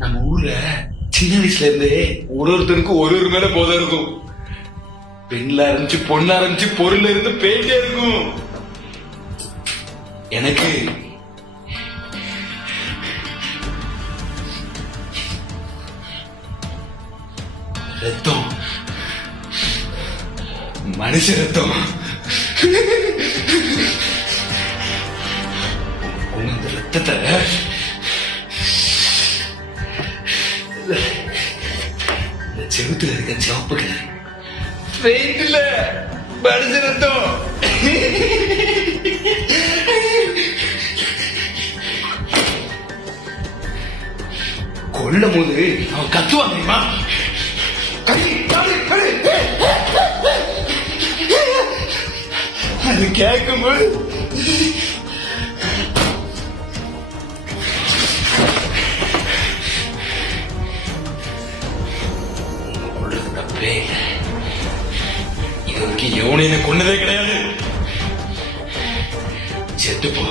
நம்ம ஊர்ல சின்ன வயசுல இருந்தே ஒருத்தருக்கும் ஒரு மேல போதை இருக்கும். பெண்ல ஆரம்பிச்சு பொண்ணு ஆரம்பிச்சு பொருள்ல இருந்து பேய்ட்டே இருக்கும். எனக்கு ரத்தம், மனுஷ ரத்தம். உங்க ரத்தத்தை இந்த செவுத்துல இருக்க சிவப்பு கலர் பெயிண்ட்ல மனுஷ ரத்தம். கொல்லும் போது அவன் கத்துவான் தெரியுமா? அது கேட்கும்போது தப்பே இல்லை. இது வரைக்கும் எவனையும் கொன்னதே கிடையாது. செத்துப்போ.